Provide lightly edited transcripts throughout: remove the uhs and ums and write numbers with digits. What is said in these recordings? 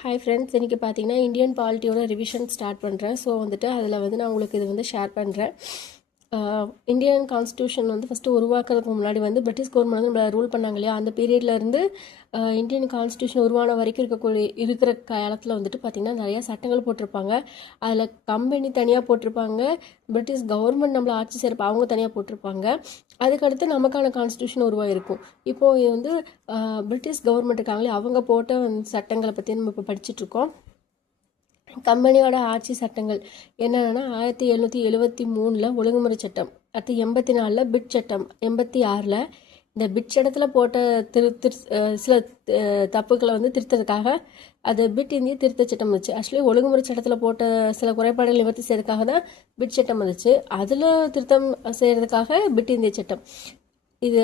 Hi friends, இன்றைக்கி பார்த்தீங்கன்னா Indian பாலிட்டியோட revision start பண்ணுறேன். ஸோ வந்துட்டு அதில் வந்து நான் உங்களுக்கு இது வந்து ஷேர் பண்ணுறேன். இந்தியன் கான்ஸ்டியூஷன் வந்து ஃபஸ்ட்டு உருவாக்குறதுக்கு முன்னாடி வந்து பிரிட்டிஷ் கவர்மெண்ட் வந்து நம்மளை ரூல் பண்ணாங்க இல்லையா, அந்த பீரியட்லேருந்து இந்தியன் கான்ஸ்டியூஷன் உருவான வரைக்கும் இருக்கிற காலத்தில் வந்துட்டு பார்த்திங்கன்னா நிறையா சட்டங்கள் போட்டிருப்பாங்க. அதில் கம்பெனி தனியாக போட்டிருப்பாங்க, பிரிட்டிஷ் கவர்மெண்ட் நம்மளை ஆட்சி செய்கிறப்ப அவங்க தனியாக போட்டிருப்பாங்க. அதுக்கடுத்து நமக்கான கான்ஸ்டியூஷன் உருவாயிருக்கும். இப்போது இது வந்து பிரிட்டிஷ் கவர்மெண்ட் இருக்காங்களே அவங்க போட்ட சட்டங்களை பற்றி நம்ம இப்போ படிச்சுட்ருக்கோம். கம்பெனியோட ஆட்சி சட்டங்கள் என்னென்னா 1773 ஒழுங்குமுறை சட்டம், அடுத்து 84 பிட் சட்டம், 86 இந்த பிட் சட்டத்தில் போட்ட சில தப்புக்களை வந்து திருத்தறதுக்காக அது பிட் இந்திய திருத்த சட்டம் வந்துச்சு. ஆக்சுவலி ஒழுங்குமுறை சட்டத்தில் போட்ட சில குறைபாடுகள் நிவர்த்தி செய்யறதுக்காக தான் பிட் சட்டம் வந்துச்சு. அதில் திருத்தம் செய்கிறதுக்காக பிட் இந்திய சட்டம். இது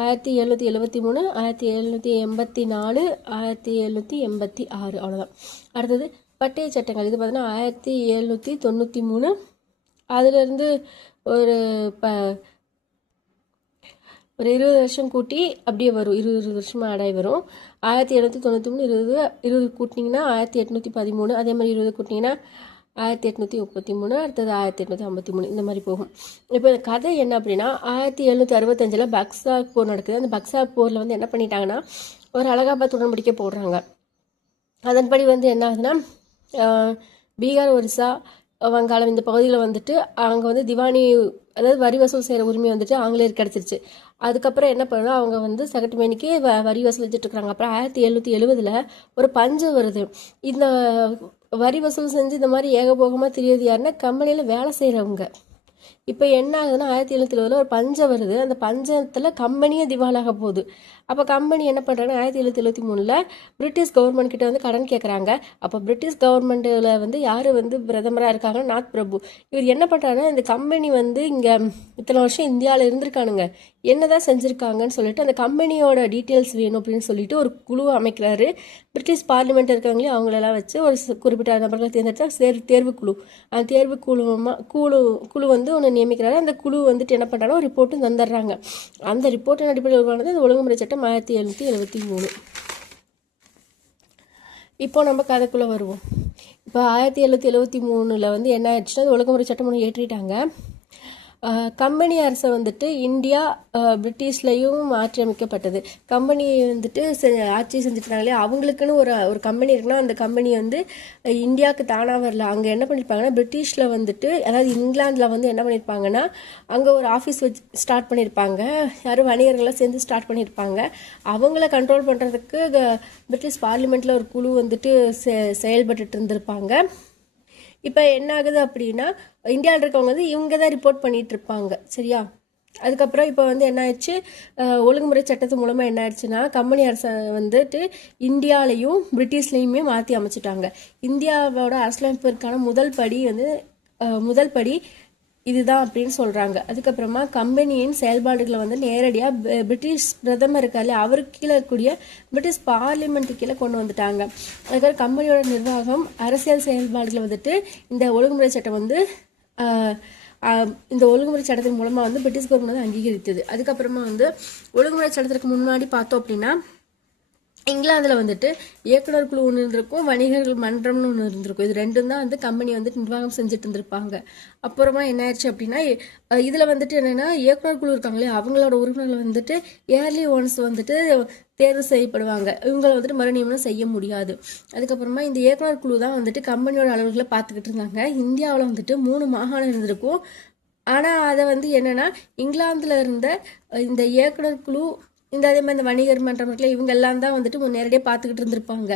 1773, 1784, 1786 அவ்வளோதான். அடுத்தது பட்டய சட்டங்கள். இது பார்த்தீங்கன்னா 1793. அதிலிருந்து ஒரு 20 வருஷம் கூட்டி அப்படியே வரும், 20 வருஷமாக ஆடாய் வரும். 1793 20 கூட்டினீங்கன்னா 1813, அதே மாதிரி 20 கூட்டினீங்கன்னா 1833, அடுத்தது 1853, இந்த மாதிரி போகும். இப்போ இந்த கதை என்ன அப்படின்னா 1765 பக்சார் போர் நடக்குது. அந்த பக்சார் போரில் வந்து என்ன பண்ணிட்டாங்கன்னா ஒரு அலகாபாத் உடன்படிக்கை போடுறாங்க. அதன்படி வந்து என்ன ஆகுதுன்னா பீகார், ஒரிசா, வங்காளம் இந்த பகுதியில் வந்துட்டு அங்கே வந்து திவானி, அதாவது வரி வசூல் செய்கிற உரிமை வந்துட்டு ஆங்கிலேயருக்கு கிடச்சிருச்சு. அதுக்கப்புறம் என்ன பண்ணணும், அவங்க வந்து சகட்டு மேனிக்கு வரி வசூல் வச்சுட்ருக்குறாங்க. அப்புறம் 1770 ஒரு பஞ்சம் வருது. இந்த வரி வசூல் செஞ்சு இந்த மாதிரி ஏகபோகமாக தெரியுது யாருன்னா கம்பெனியில் வேலை செய்கிறவங்க. இப்போ என்ன ஆகுதுன்னா 1770 ஒரு பஞ்சம் வருது. அந்த பஞ்சத்தில் கம்பெனியே திவாலாக போகுது. அப்போ கம்பெனி என்ன பண்ணுறாங்கன்னா 1773 பிரிட்டிஷ் கவர்மெண்ட் கிட்ட வந்து கடன் கேட்குறாங்க. அப்போ பிரிட்டிஷ் கவர்மெண்ட்டில் வந்து யார் வந்து பிரதமராக இருக்காங்கன்னா நாத் பிரபு. இவர் என்ன பண்ணுறாருன்னா இந்த கம்பெனி வந்து இங்கே இத்தனை வருஷம் இந்தியாவில் இருந்திருக்கானுங்க, என்னதான் செஞ்சுருக்காங்கன்னு சொல்லிட்டு அந்த கம்பெனியோட டீட்டெயில்ஸ் வேணும் அப்படின்னு சொல்லிட்டு ஒரு குழு அமைக்கிறாரு. பிரிட்டிஷ் பார்லிமெண்ட் இருக்காங்களே அவங்களெல்லாம் வச்சு ஒரு குறிப்பிட்ட நபர்களை தேர்ந்தெடுத்தா தேர்வு குழு. அந்த தேர்வு குழு வந்து ஒன்று நியமிக்கிறாரு. அந்த குழு வந்துட்டு என்ன பண்ணுறாங்கன்னா ஒரு ரிப்போர்ட்டும் தந்துடுறாங்க. அந்த ரிப்போர்ட்டின் அடிப்படையில் உருவானது இந்த ஒழுங்குமுறை சட்டம் 1773. இப்போ நம்ம கதைக்குள்ளே வருவோம். இப்போ 1773 வந்து என்ன ஆயிடுச்சுன்னா அது ஒழுங்குமுறை சட்டம் ஒன்று ஏற்றிட்டாங்க. கம்பெனி அரசை வந்துட்டு இந்தியா பிரிட்டிஷ்லையும் மாற்றி அமைக்கப்பட்டது. கம்பெனி வந்துட்டு ஆட்சி செஞ்சுட்டாங்களே அவங்களுக்குன்னு ஒரு கம்பெனி இருக்குன்னா அந்த கம்பெனி வந்து இந்தியாவுக்கு தானாக வரல. அங்கே என்ன பண்ணியிருப்பாங்கன்னா பிரிட்டிஷில் வந்துட்டு, அதாவது இங்கிலாந்தில் வந்து என்ன பண்ணியிருப்பாங்கன்னா அங்கே ஒரு ஆஃபீஸ் வச்சு ஸ்டார்ட் பண்ணியிருப்பாங்க. யாரும் வணிகர்கள்லாம் சேர்ந்து ஸ்டார்ட் பண்ணியிருப்பாங்க. அவங்கள கண்ட்ரோல் பண்ணுறதுக்கு பிரிட்டிஷ் பார்லிமெண்ட்டில் ஒரு குழு வந்துட்டு செயல்பட்டு இருந்திருப்பாங்க. இப்போ என்ன ஆகுது அப்படின்னா இந்தியாவில் இருக்கவங்க வந்து இவங்க தான் ரிப்போர்ட் பண்ணிட்டு இருப்பாங்க, சரியா? அதுக்கப்புறம் இப்போ வந்து என்ன ஆயிடுச்சு, ஒழுங்குமுறை சட்டத்து மூலமாக என்ன ஆயிடுச்சுன்னா கம்பெனி அரசை வந்துட்டு இந்தியாவிலையும் பிரிட்டிஷ்லேயுமே மாற்றி அமைச்சிட்டாங்க. இந்தியாவோட அரசியலமைப்பிற்கான முதல் படி இதுதான் அப்படின்னு சொல்கிறாங்க. அதுக்கப்புறமா கம்பெனியின் செயல்பாடுகளை வந்து நேரடியாக பிரிட்டிஷ் பிரதமர் இருக்காரு அவருக்கு கீழே இருக்கக்கூடிய பிரிட்டிஷ் பார்லிமெண்ட்டு கீழே கொண்டு வந்துட்டாங்க. அதுக்கப்புறம் கம்பெனியோட நிர்வாகம், அரசியல் செயல்பாடுகளை வந்துட்டு இந்த ஒழுங்குமுறை சட்டம் வந்து இந்த ஒழுங்குமுறை சட்டத்தின் மூலமாக வந்து பிரிட்டிஷ் கவர்மெண்ட் வந்து அங்கீகரித்தது. அதுக்கப்புறமா வந்து ஒழுங்குமுறை சட்டத்திற்கு முன்னாடி பார்த்தோம் அப்படின்னா இங்கிலாந்தில் வந்துட்டு இயக்குனர் குழு ஒன்று இருந்திருக்கும், வணிகர்கள் மன்றம்னு ஒன்று இருந்திருக்கும். இது ரெண்டும் தான் வந்து கம்பெனி வந்துட்டு நிர்வாகம் செஞ்சுட்டு இருந்திருப்பாங்க. அப்புறமா என்ன ஆயிடுச்சு அப்படின்னா இதில் வந்துட்டு என்னென்னா இயக்குனர் குழு இருக்காங்களே அவங்களோட உறுப்பினர்கள் வந்துட்டு இயர்லி ஒன்ஸ் வந்துட்டு தேர்வு செய்யப்படுவாங்க. இவங்களை வந்துட்டு மறுநியமனம் செய்ய முடியாது. அதுக்கப்புறமா இந்த இயக்குனர் குழு தான் வந்துட்டு கம்பெனியோட அளவுகளை பார்த்துக்கிட்டு இருந்தாங்க. இந்தியாவில் வந்துட்டு 3 மாகாணம் இருந்திருக்கும். ஆனால் அதை வந்து என்னென்னா இங்கிலாந்தில் இருந்த இந்த இயக்குனர் குழு, இந்த அதே மாதிரி இந்த வணிகர் மன்றம் இவங்க எல்லாம் தான் வந்துட்டு நேரடியாக பார்த்துக்கிட்டு இருந்திருப்பாங்க.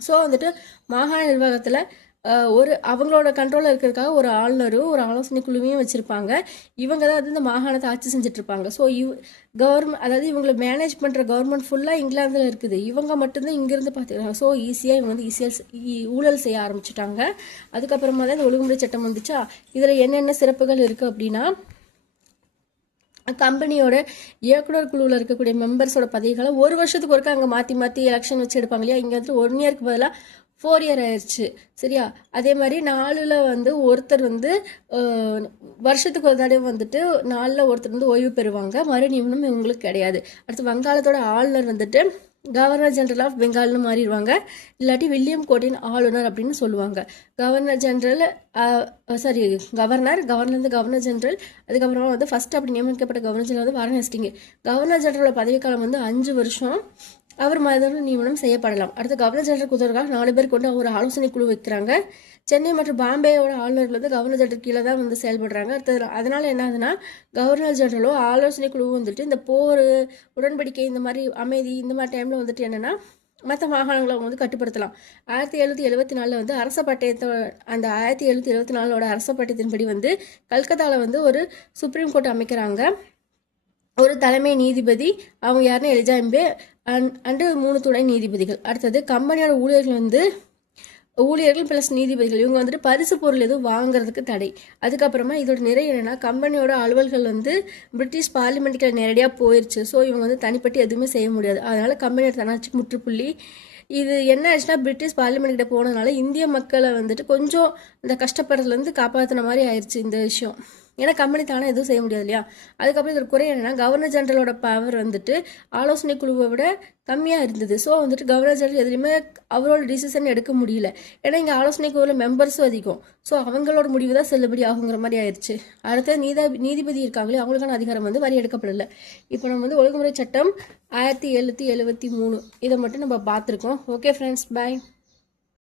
ஸோ வந்துட்டு மாகாண நிர்வாகத்தில் அவங்களோட கண்ட்ரோலில் இருக்கிறதுக்காக ஒரு ஆளுநரும் ஒரு ஆலோசனை குழுவையும் வச்சுருப்பாங்க. இவங்க தான் வந்து இந்த மாகாணத்தை ஆட்சி செஞ்சுட்ருப்பாங்க. ஸோ கவர்மெண்ட், அதாவது இவங்களை மேனேஜ் பண்ணுற கவர்மெண்ட் ஃபுல்லாக இங்கிலாந்தில் இருக்குது. இவங்க மட்டும்தான் இங்கேருந்து பார்த்துக்கிறாங்க. ஸோ ஈஸியாக இவங்க வந்து ஊழல் செய்ய ஆரம்பிச்சிட்டாங்க. அதுக்கப்புறமா தான் இந்த ஒழுங்குமுறை சட்டம் வந்துச்சா. இதில் என்னென்ன சிறப்புகள் இருக்குது அப்படின்னா கம்பெனியோட இயக்குனர் குழுவில் இருக்கக்கூடிய மெம்பர்ஸோட பதவிகளை ஒரு வருஷத்துக்கு ஒருக்கா அங்கே மாற்றி எலெக்ஷன் வச்சு எடுப்பாங்க இல்லையா. இங்கே வந்து 1 இயருக்கு பதிலாக 4 இயர் ஆயிடுச்சு, சரியா? அதே மாதிரி 4ல் வந்து ஒருத்தர் வந்து வருஷத்துக்கு ஒரு தடவை வந்துட்டு 4ல் ஒருத்தர் வந்து ஓய்வு பெறுவாங்க. மறுநியமனம் இவங்களுக்கு கிடையாது. அடுத்து வங்காளத்தோட ஆளுநர் வந்துட்டு கவர்னர் ஜெனரல் ஆஃப் பெங்கால்னு மாறிடுவாங்க. இல்லாட்டி வில்லியம் கோட்டையின் ஆளுநர் அப்படின்னு சொல்லுவாங்க. Governor general governor governor general. அதுக்கப்புறமா வந்து ஃபர்ஸ்ட் அப்படி நியமிக்கப்பட்ட கவர்னர் ஜெனரல் வந்து வாரன் ஹேஸ்டிங்ஸ். கவர்னர் ஜெனரலோட பதவிக்காலம் வந்து 5 வருஷம். அவர் மறுபடியும் நியமனம் செய்யப்படலாம். அடுத்து கவர்னர் ஜெனரல் குதிர்கால் 4 பேர் கொண்டு ஒரு ஆலோசனை குழு வைக்கிறாங்க. சென்னை மற்றும் பாம்பேயோட ஆளுநர்கள் வந்து கவர்னர் ஜெனரல் கீழே தான் வந்து செயல்படுறாங்க. அடுத்தது அதனால என்ன ஆகுதுன்னா கவர்னர் ஜெனரலோ ஆலோசனை குழுவும் வந்துட்டு இந்த போர், உடன்படிக்கை, இந்த மாதிரி அமைதி, இந்த மாதிரி டைமில் வந்துட்டு என்னென்னா மற்ற மாகாணங்களை அவங்க வந்து கட்டுப்படுத்தலாம். 1774 வந்து அரச பட்டயத்தோட அந்த 1774 அரச பட்டயத்தின்படி வந்து கல்கத்தாவில் வந்து ஒரு சுப்ரீம் கோர்ட் அமைக்கிறாங்க. ஒரு தலைமை நீதிபதி, அவங்க யாருன்னா எலிஜா எம்பே அண்டு 3 துணை நீதிபதிகள். அடுத்தது கம்பெனியோட ஊழியர்கள் ப்ளஸ் நீதிபதிகள், இவங்க வந்துட்டு பரிசு பொருள் எதுவும் வாங்குறதுக்கு தடை. அதுக்கப்புறமா இதோட நிறை என்னென்னா கம்பெனியோட அலுவல்கள் வந்து பிரிட்டிஷ் பார்லிமெண்ட்டுக்கு நேரடியாக போயிடுச்சு. ஸோ இவங்க வந்து தனிப்பட்டு எதுவுமே செய்ய முடியாது. அதனால கம்பெனியோட தன்னாட்சிக்கு முற்றுப்புள்ளி. இது என்ன ஆச்சுன்னா பிரிட்டிஷ் பார்லிமெண்ட் கிட்ட போனதுனால இந்திய மக்களை வந்துட்டு கொஞ்சம் இந்த கஷ்டப்படுறதுலேருந்து காப்பாற்றின மாதிரி ஆயிடுச்சு இந்த விஷயம். ஏன்னா கம்பெனி தானே எதுவும் செய்ய முடியாது இல்லையா. அதுக்கப்புறம் இதோட குறை என்னன்னா கவர்னர் ஜெனரலோட பவர் வந்துட்டு ஆலோசனை குழுவை விட கம்மியாக இருந்தது. ஸோ வந்துட்டு கவர்னர் ஜெனரல் எதுலையுமே அவரோட டிசிஷன் எடுக்க முடியல. ஏன்னா இங்கே ஆலோசனை குழுவில் மெம்பர்ஸும் அதிகம். ஸோ அவங்களோட முடிவு தான் செல்லுபடி ஆகுங்கிற மாதிரி ஆயிடுச்சு. அடுத்தது நீதிபதி இருக்காங்களே அவங்களுக்கான அதிகாரம் வந்து வரி எடுக்கப்படலை. இப்போ நம்ம வந்து ஒழுங்குமுறை சட்டம் 1773 இதை மட்டும் நம்ம பார்த்துருக்கோம். ஓகே ஃப்ரெண்ட்ஸ், பாய்.